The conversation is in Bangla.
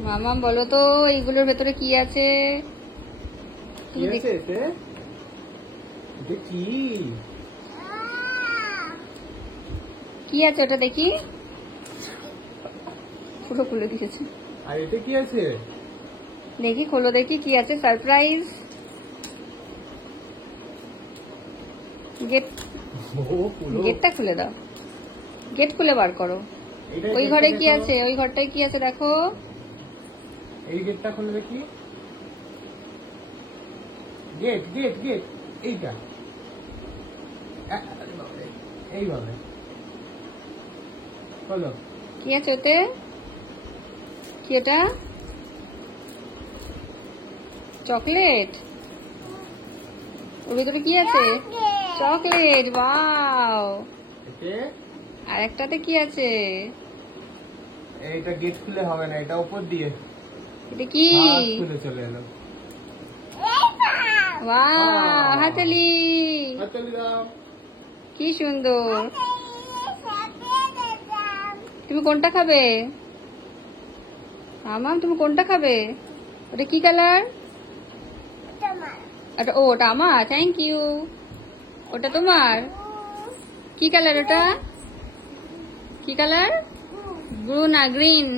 মামাম বলো তো এইগুলোর ভেতরে কি আছে? কি আছে ওটা দেখি। পুরো খুলে দিয়েছে। আর এটা কি আছে দেখি, খোলো দেখি কি আছে। সারপ্রাইজ। গেটটা খুলে দাও, গেট খুলে বার করো। ওই ঘরে কি আছে? ওই ঘরটায় কি আছে দেখো। এই গেটটা খুলে দেখি। গেট গেট গেট এইটা এইভাবে খোলো। কি আছে ওতে? কি এটা? চকলেট। ওর ভিতরে কি আছে? চকলেট। ওয়াও। আর একটাতে কি আছে? এইটা গেট খুলে হবে না, এটা উপর দিয়ে। এটা কি? খুলে চলে এলো। ওয়াও, হাততালি। হাততালি দাও। কি সুন্দর। তুমি কোনটা খাবে? মামাম তুমি কোনটা খাবে? ওটা কি কালার? ওটা আমার। Thank you. ওটা তোমার? কি কালার ওটা? কি কালার? ব্লু না গ্রিন?